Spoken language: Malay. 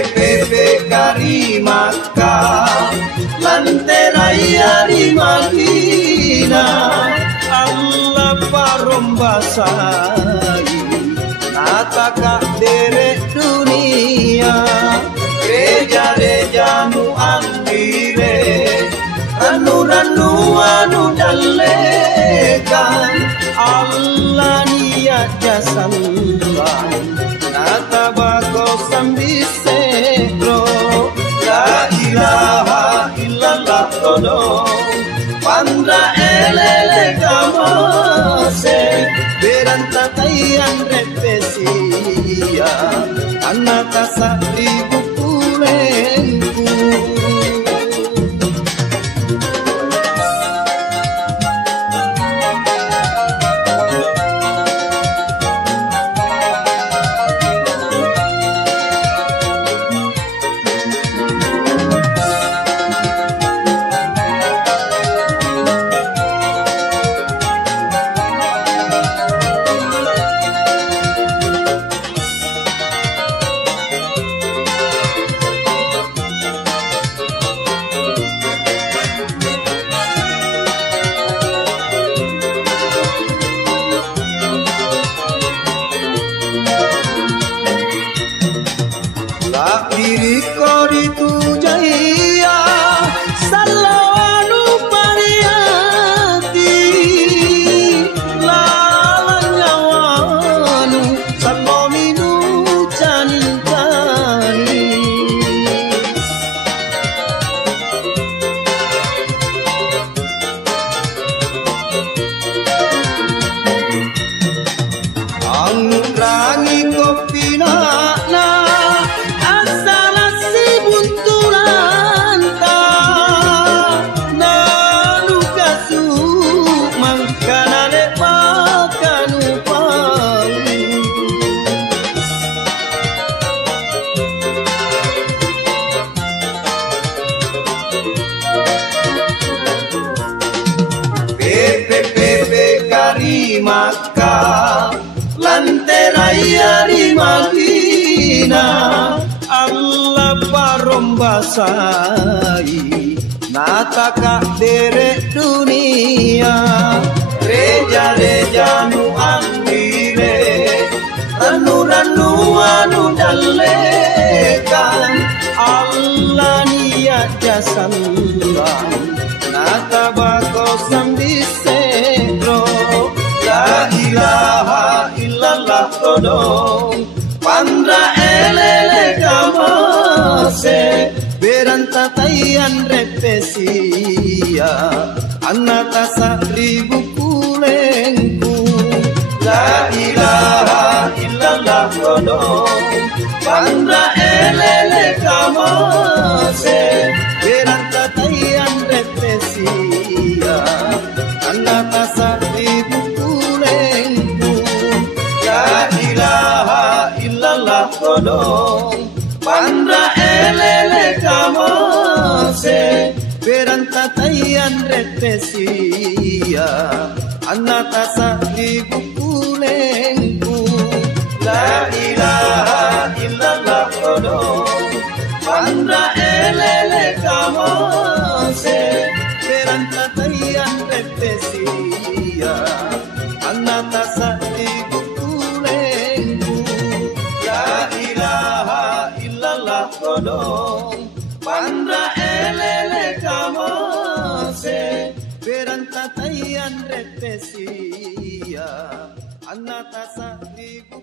PPP kari Makkah lanteraya di Madinah Allah parombasai nataka derek dunia gereja-gereja nu andire ranu-ranu anu dalekan Allah niat jasambang nata bako sambisekro la ilaha illallah todong pandra elele kamase beranta tayan repesia anaka satribu kulengku diriku ditujaiya salawanu pariati lalanyawanu salominu canicani angrangi kopina Makkah lanteraya di Madinah Allah parombasai nataka derek dunia reja-reja nu andire ranu-ranu anu dalekan Allah niat jasambang nata bako sambisekro la ilaha illallah todong pandra elele kamase beranta tayan repesia anata satribu kulengku la ilaha illallah todong pandra elele kamase beranta tayan repesia anata satribu todong pandra elele kamase beranta tayan repesia anata satribu kulengku la ilaha illallah todong pandra elele kamase beranta tayan repesia anata satribu todong pandra elele kamase beranta tayan repesia anata satribu